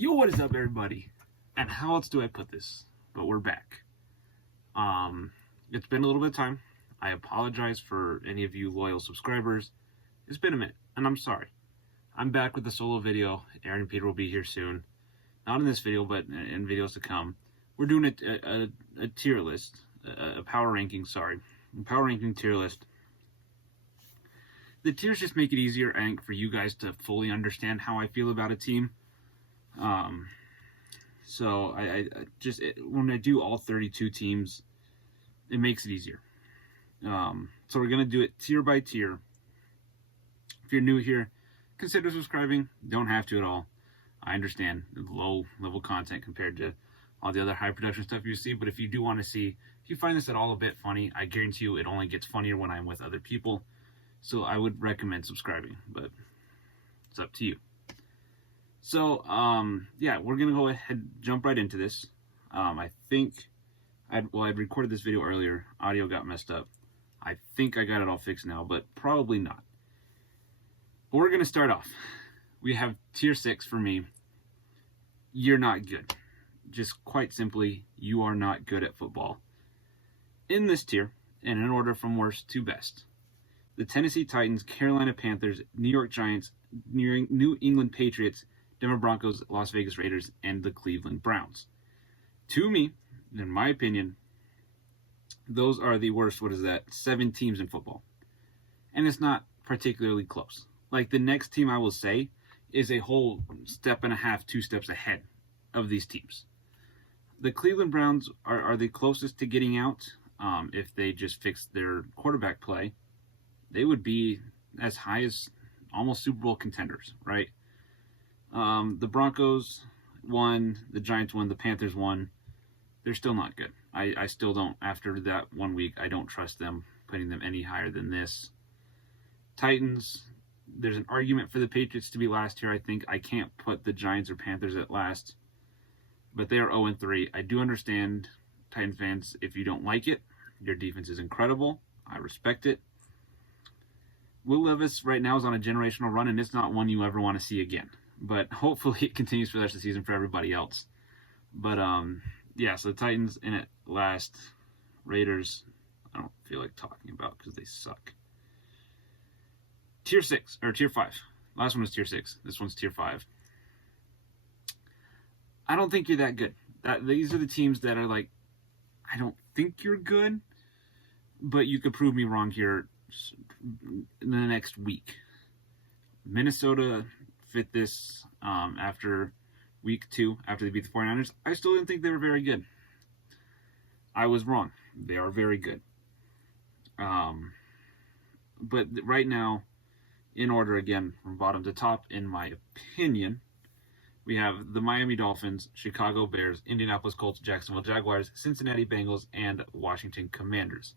Yo, what is up, everybody? And how else do I put this? But we're back. It's been a little bit of time. I apologize for any of you loyal subscribers. It's been a minute, and I'm sorry. I'm back with the solo video. Aaron and Peter will be here soon. Not in this video, but in videos to come. We're doing a tier list, a power ranking, power ranking tier list. The tiers just make it easier, I think, for you guys to fully understand how I feel about a team. So when I do all 32 teams, it makes it easier. So we're going to do it tier by tier. If you're new here, consider subscribing. Don't have to at all. I understand low level content compared to all the other high production stuff you see, but if you do want to see, if you find this at all a bit funny, I guarantee you it only gets funnier when I'm with other people. So I would recommend subscribing, but it's up to you. So, yeah, we're going to go ahead and jump right into this. I think, I'd recorded this video earlier. Audio got messed up. I think I got it all fixed now, but probably not. But we're going to start off. We have tier 6 for me. You're not good. Just quite simply, you are not good at football. In this tier, and in order from worst to best, the Tennessee Titans, Carolina Panthers, New York Giants, New England Patriots, Denver Broncos, Las Vegas Raiders, and the Cleveland Browns. To me, in my opinion, those are the worst, 7 teams in football. And it's not particularly close. Like, the next team I will say is a whole step and a half, 2 steps ahead of these teams. The Cleveland Browns are the closest to getting out. If they just fix their quarterback play, they would be as high as almost Super Bowl contenders, right? The Broncos won, the Giants won, the Panthers won. They're still not good. I still don't, after that 1 week, I don't trust them putting them any higher than this. Titans, there's an argument for the Patriots to be last here, I think. I can't put the Giants or Panthers at last, but they are 0-3. I do understand, Titans fans, if you don't like it. Your defense is incredible. I respect it. Will Levis right now is on a generational run, and it's not one you ever want to see again. But hopefully it continues for the rest of the season for everybody else. But, yeah, so the Titans in it last. Raiders, I don't feel like talking about because they suck. Tier 6, or Tier 5. Last one was Tier 6. This one's Tier 5. I don't think you're that good. These are the teams that are like, I don't think you're good, but you could prove me wrong here in the next week. Minnesota fit this after week 2, after they beat the 49ers. I still didn't think they were very good. I was wrong. They are very good. But right now, in order again, from bottom to top, in my opinion, we have the Miami Dolphins, Chicago Bears, Indianapolis Colts, Jacksonville Jaguars, Cincinnati Bengals, and Washington Commanders.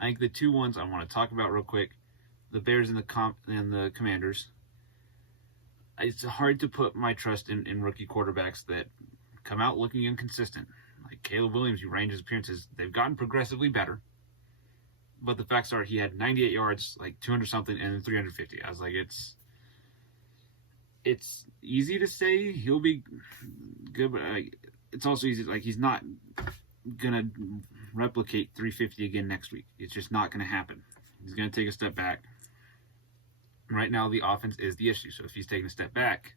I think the 2 ones I want to talk about real quick, the Bears and the Commanders. It's hard to put my trust in rookie quarterbacks that come out looking inconsistent. Like Caleb Williams, you range his appearances, they've gotten progressively better. But the facts are he had 98 yards, like 200-something, and then 350. I was like, it's easy to say he'll be good, but it's also easy, like, he's not going to replicate 350 again next week. It's just not going to happen. He's going to take a step back. Right now, the offense is the issue. So if he's taking a step back,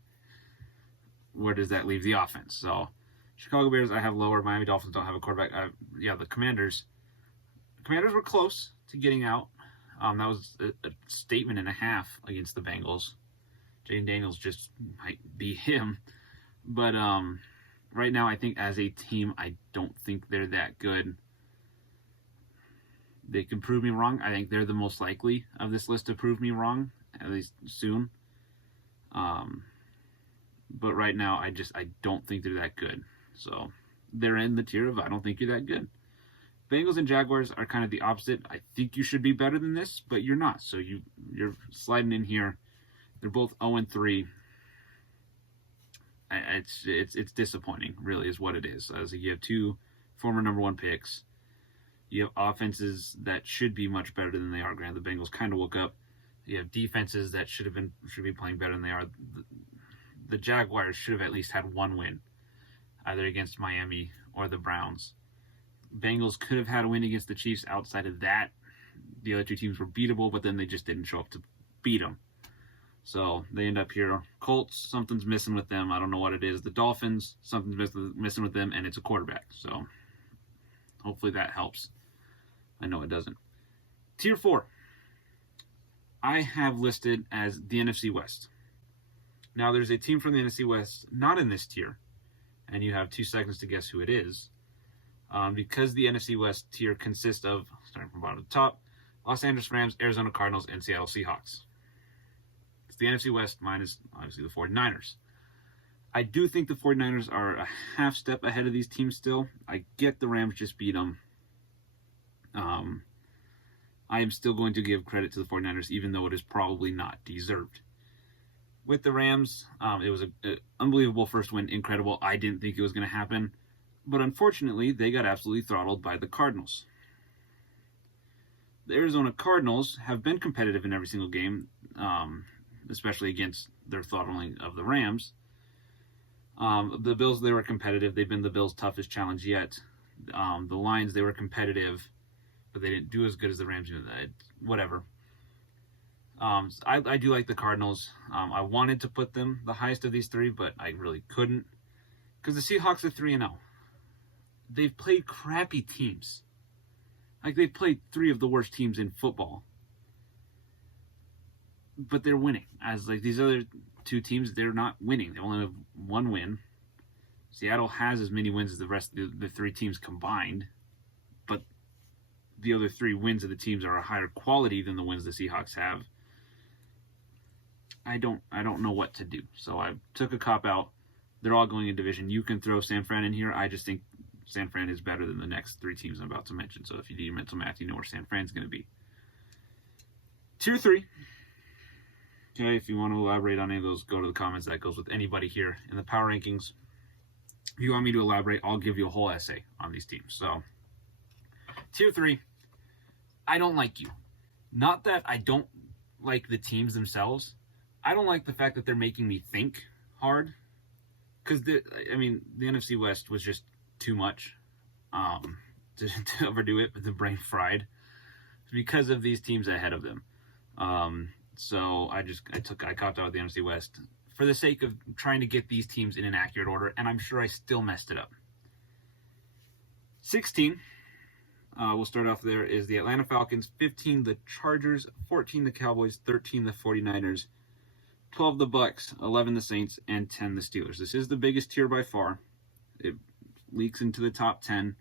where does that leave the offense? So Chicago Bears, I have lower. Miami Dolphins don't have a quarterback. The Commanders. The Commanders were close to getting out. That was a statement and a half against the Bengals. Jaden Daniels just might be him. But right now, I think as a team, I don't think they're that good. They can prove me wrong. I think they're the most likely of this list to prove me wrong, at least soon. But right now, I don't think they're that good. So they're in the tier of I don't think you're that good. Bengals and Jaguars are kind of the opposite. I think you should be better than this, but you're not. So you're sliding in here. They're both 0-3. It's disappointing, really, is what it is. As you have 2 former number 1 picks. You have offenses that should be much better than they are. Granted, the Bengals kind of woke up. You have defenses that should be playing better than they are. the Jaguars should have at least had one win, either against Miami or the Browns. Bengals could have had a win against the Chiefs. Outside of that, the other two teams were beatable, but then they just didn't show up to beat them. So they end up here. Colts, something's missing with them. I don't know what it is. The Dolphins, something's missing with them, and it's a quarterback. So hopefully that helps. I know it doesn't. Tier 4, I have listed as the NFC West. Now, there's a team from the NFC West not in this tier, and you have 2 seconds to guess who it is. Because the NFC West tier consists of, starting from bottom to top, Los Angeles Rams, Arizona Cardinals, and Seattle Seahawks. It's the NFC West minus, obviously, the 49ers. I do think the 49ers are a half step ahead of these teams still. I get the Rams just beat them. I am still going to give credit to the 49ers, even though it is probably not deserved. With the Rams, it was an unbelievable first win, incredible. I didn't think it was going to happen. But unfortunately, they got absolutely throttled by the Cardinals. The Arizona Cardinals have been competitive in every single game, especially against their throttling of the Rams. The Bills, they were competitive. They've been the Bills' toughest challenge yet. The Lions, they were competitive, but they didn't do as good as the Rams. Whatever. I do like the Cardinals. I wanted to put them the highest of these 3, but I really couldn't. Because the Seahawks are 3-0. They've played crappy teams. Like, they've played 3 of the worst teams in football. But they're winning. As, like, these other 2 teams, they're not winning. They only have 1 win. Seattle has as many wins as the rest of the 3 teams combined. But the other 3 wins of the teams are a higher quality than the wins the Seahawks have. I don't know what to do. So I took a cop-out. They're all going in division. You can throw San Fran in here. I just think San Fran is better than the next 3 teams I'm about to mention. So if you do your mental math, you know where San Fran's going to be. Tier 3. Okay, if you want to elaborate on any of those, go to the comments. That goes with anybody here in the power rankings. If you want me to elaborate, I'll give you a whole essay on these teams. So, Tier 3, I don't like you. Not that I don't like the teams themselves. I don't like the fact that they're making me think hard. Because, the NFC West was just too much to overdo it, with the brain fried because of these teams ahead of them. So I copped out of the NFC West for the sake of trying to get these teams in an accurate order, and I'm sure I still messed it up. 16, we'll start off there, is the Atlanta Falcons, 15 the Chargers, 14 the Cowboys, 13 the 49ers, 12 the Bucks, 11 the Saints, and 10 the Steelers. This is the biggest tier by far. It leaks into the top 10.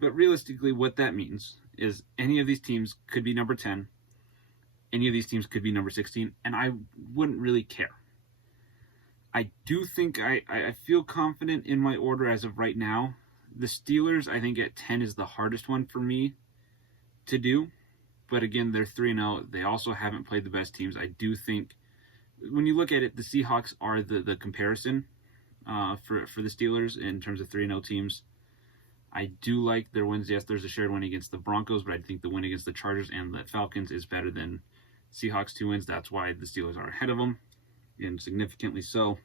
But realistically, what that means is any of these teams could be number 10. Any of these teams could be number 16, and I wouldn't really care. I do think I feel confident in my order as of right now. The Steelers, I think at 10 is the hardest one for me to do. But again, they're 3-0. They also haven't played the best teams. I do think, when you look at it, the Seahawks are the comparison for the Steelers in terms of 3-0 teams. I do like their wins. Yes, there's a shared win against the Broncos, but I think the win against the Chargers and the Falcons is better than Seahawks' 2 wins. That's why the Steelers are ahead of them, and significantly so.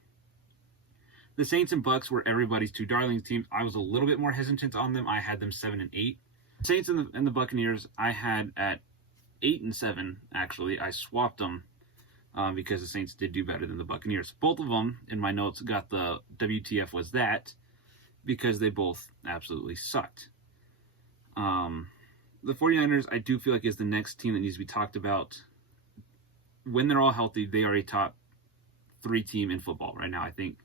The Saints and Bucks were everybody's 2 darling teams. I was a little bit more hesitant on them. I had them 7 and 8. Saints and the Buccaneers I had at 8 and 7. Actually, I swapped them because the Saints did do better than the Buccaneers. Both of them in my notes got the WTF was that, because they both absolutely sucked. The 49ers, I do feel like, is the next team that needs to be talked about. When they're all healthy, they are a top 3 team in football right now, I think.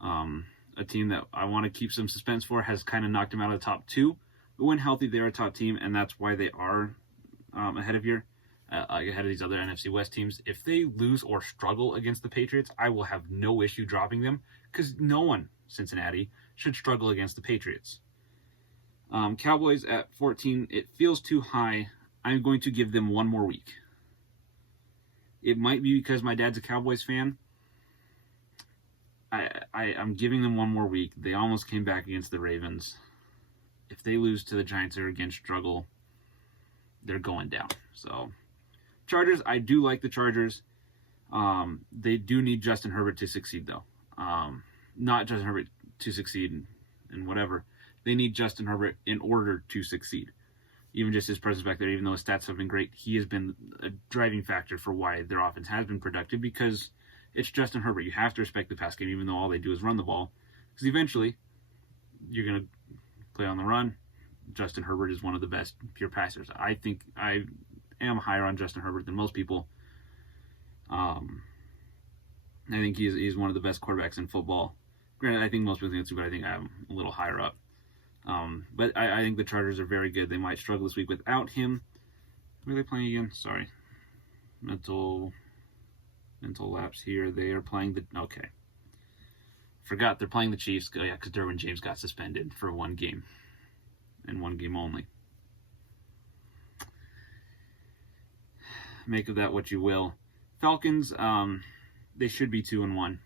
A team that I want to keep some suspense for has kind of knocked them out of the top 2. But when healthy, they're a top team, and that's why they are ahead of these other NFC West teams. If they lose or struggle against the Patriots, I will have no issue dropping them, because no one, Cincinnati, should struggle against the Patriots. Cowboys at 14, it feels too high. I'm going to give them 1 more week. It might be because my dad's a Cowboys fan. I'm giving them 1 more week. They almost came back against the Ravens. If they lose to the Giants or again struggle, they're going down. So, Chargers, I do like the Chargers. They do need Justin Herbert to succeed, though. Not Justin Herbert to succeed and whatever. They need Justin Herbert in order to succeed. Even just his presence back there, even though his stats have been great, he has been a driving factor for why their offense has been productive, because it's Justin Herbert. You have to respect the pass game, even though all they do is run the ball. Because eventually, you're going to play on the run. Justin Herbert is one of the best pure passers. I think I am higher on Justin Herbert than most people. I think he's one of the best quarterbacks in football. Granted, I think most people think it's too, but I think I'm a little higher up. But I think the Chargers are very good. They might struggle this week without him. Who are they playing again? Sorry. Mental lapse here. They are playing okay. Forgot they're playing the Chiefs. Yeah, because Derwin James got suspended for one game. And one game only. Make of that what you will. Falcons, they should be 2-1.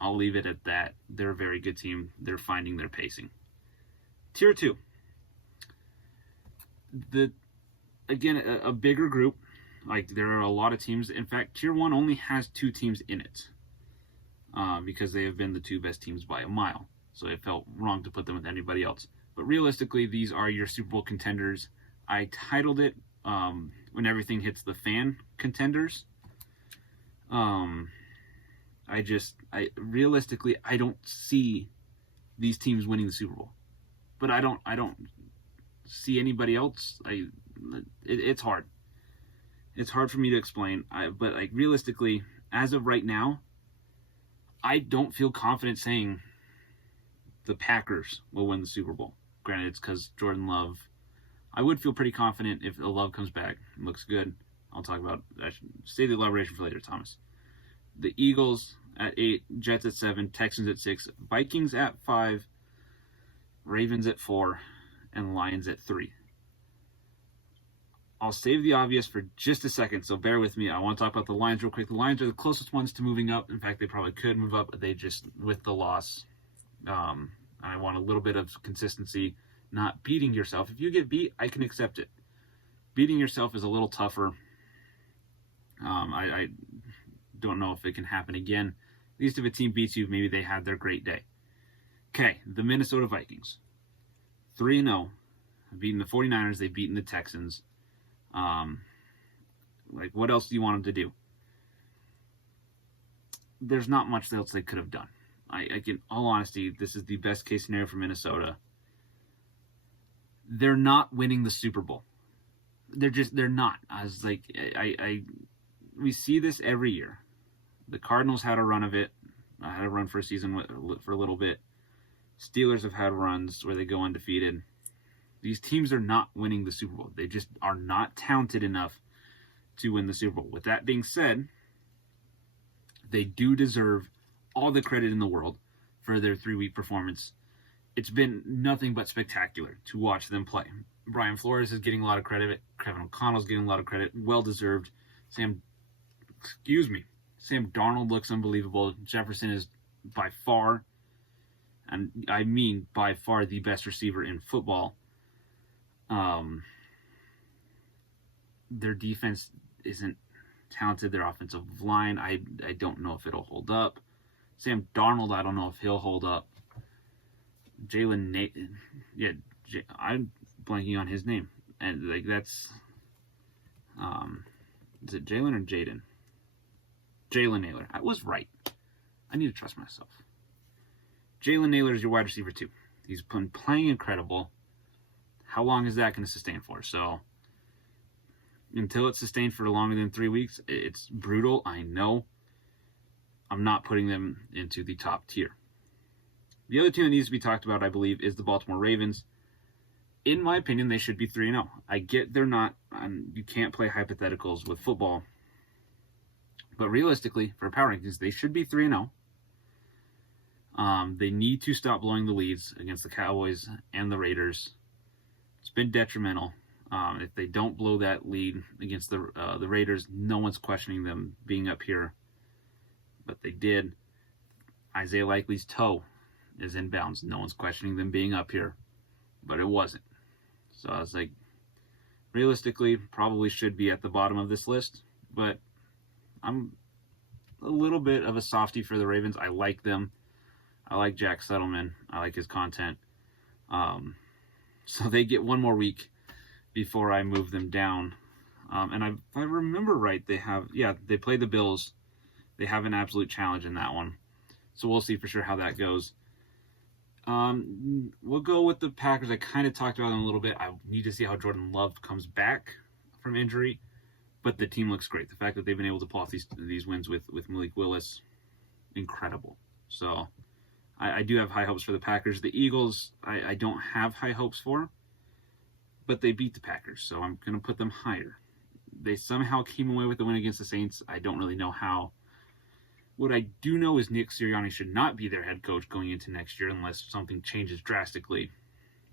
I'll leave it at that. They're a very good team. They're finding their pacing. Tier 2. Again, a bigger group. Like, there are a lot of teams. In fact, Tier 1 only has 2 teams in it. Because they have been the 2 best teams by a mile. So it felt wrong to put them with anybody else. But realistically, these are your Super Bowl contenders. I titled it, When Everything Hits the Fan, Contenders. Realistically, I don't see these teams winning the Super Bowl, but I don't see anybody else. It's hard. It's hard for me to explain. But like, realistically, as of right now, I don't feel confident saying the Packers will win the Super Bowl. Granted, it's because Jordan Love. I would feel pretty confident if the Love comes back and looks good. I'll talk about. I should save the elaboration for later, Thomas. The Eagles at 8, Jets at 7, Texans at 6, Vikings at 5, Ravens at 4, and Lions at 3. I'll save the obvious for just a second, so bear with me. I want to talk about the Lions real quick. The Lions are the closest ones to moving up. In fact, they probably could move up, but they just, with the loss, I want a little bit of consistency, not beating yourself. If you get beat, I can accept it. Beating yourself is a little tougher. I don't know if it can happen again. At least if a team beats you, maybe they had their great day. Okay, the Minnesota Vikings. 3-0. Beating the 49ers, they've beaten the Texans. What else do you want them to do? There's not much else they could have done. In all honesty, this is the best case scenario for Minnesota. They're not winning the Super Bowl. They're not. We see this every year. The Cardinals had a run of it. Had a run for a season for a little bit. Steelers have had runs where they go undefeated. These teams are not winning the Super Bowl. They just are not talented enough to win the Super Bowl. With that being said, they do deserve all the credit in the world for their 3-week performance. It's been nothing but spectacular to watch them play. Brian Flores is getting a lot of credit. Kevin O'Connell's getting a lot of credit. Well-deserved. Sam Darnold looks unbelievable. Jefferson is by far, and I mean by far, the best receiver in football. Their defense isn't talented. Their offensive line, I don't know if it'll hold up. Sam Darnold, I don't know if he'll hold up. I'm blanking on his name. And that's, is it Jalen or Jaden? Jalen Naylor. I was right. I need to trust myself. Jalen Naylor is your wide receiver too. He's been playing incredible. How long is that going to sustain for? So until it's sustained for longer than 3 weeks, it's brutal. I know. I'm not putting them into the top tier. The other team that needs to be talked about, I believe, is the Baltimore Ravens. In my opinion, they should be 3-0. I get they're not. You can't play hypotheticals with football. But realistically, for power rankings, they should be 3-0. They need to stop blowing the leads against the Cowboys and the Raiders. It's been detrimental. If they don't blow that lead against the Raiders, no one's questioning them being up here. But they did. Isaiah Likely's toe is in bounds. No one's questioning them being up here. But it wasn't. So I was like, realistically, probably should be at the bottom of this list. But I'm a little bit of a softie for the Ravens. I like them. I like Jack Settleman. I like his content. So they get one more week before I move them down. And if I remember right, they play the Bills. They have an absolute challenge in that one. So we'll see for sure how that goes. We'll go with the Packers. I kind of talked about them a little bit. I need to see how Jordan Love comes back from injury. But the team looks great. The fact that they've been able to pull off these wins with Malik Willis, incredible. So I do have high hopes for the Packers. The Eagles, I don't have high hopes for, but they beat the Packers, so I'm going to put them higher. They somehow came away with the win against the Saints. I don't really know how. What I do know is Nick Sirianni should not be their head coach going into next year unless something changes drastically,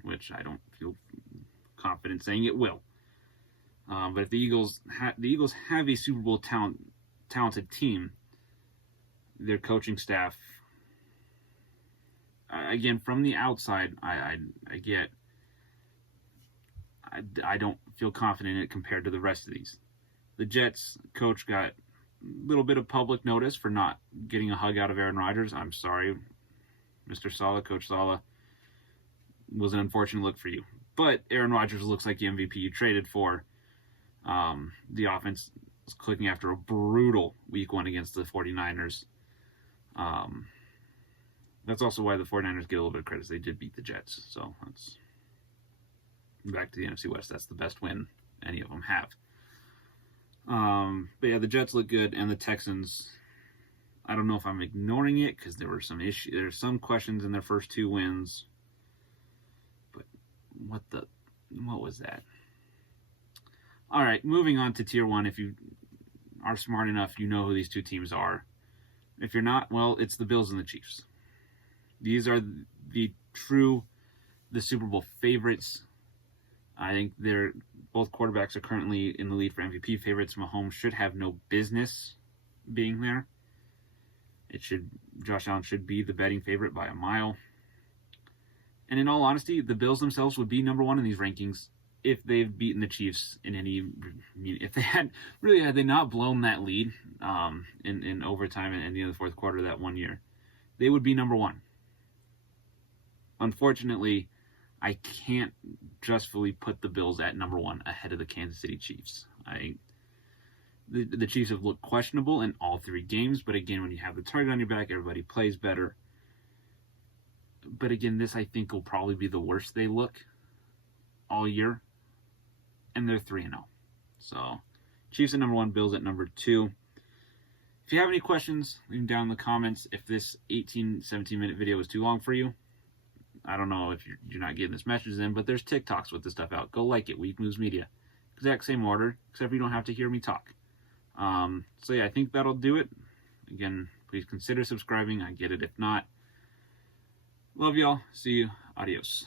which I don't feel confident saying it will. But if the Eagles have a Super Bowl talented team, their coaching staff, again, from the outside, I don't feel confident in it compared to the rest of these. The Jets coach got a little bit of public notice for not getting a hug out of Aaron Rodgers. I'm sorry, Mr. Saleh, Coach Saleh. Was an unfortunate look for you. But Aaron Rodgers looks like the MVP you traded for. The offense is clicking after a brutal week 1 against the 49ers. That's also why the 49ers get a little bit of credit. They did beat the Jets. So that's back to the NFC West. That's the best win any of them have. But yeah, the Jets look good, and the Texans, I don't know if I'm ignoring it because there were some issues. There's some questions in their first 2 wins. But what was that? All right, moving on to Tier 1. If you are smart enough, you know who these 2 teams are. If you're not, well, it's the Bills and the Chiefs. These are the Super Bowl favorites. I think both quarterbacks are currently in the lead for MVP favorites. Mahomes should have no business being there. Josh Allen should be the betting favorite by a mile. And in all honesty, the Bills themselves would be number 1 in these rankings if they've beaten the Chiefs if they not blown that lead in overtime and the end of the fourth quarter that one year, they would be number 1. Unfortunately, I can't justly put the Bills at number 1 ahead of the Kansas City Chiefs. The Chiefs have looked questionable in all 3 games, but again, when you have the target on your back, everybody plays better. But again, this I think will probably be the worst they look all year, and they're 3-0. So, Chiefs at number 1, Bills at number 2. If you have any questions, leave them down in the comments. If this 17-minute video was too long for you, I don't know if you're not getting this message in, but there's TikToks with this stuff out. Go like it, Weak Moves Media. Exact same order, except you don't have to hear me talk. So yeah, I think that'll do it. Again, please consider subscribing. I get it if not. Love y'all. See you. Adios.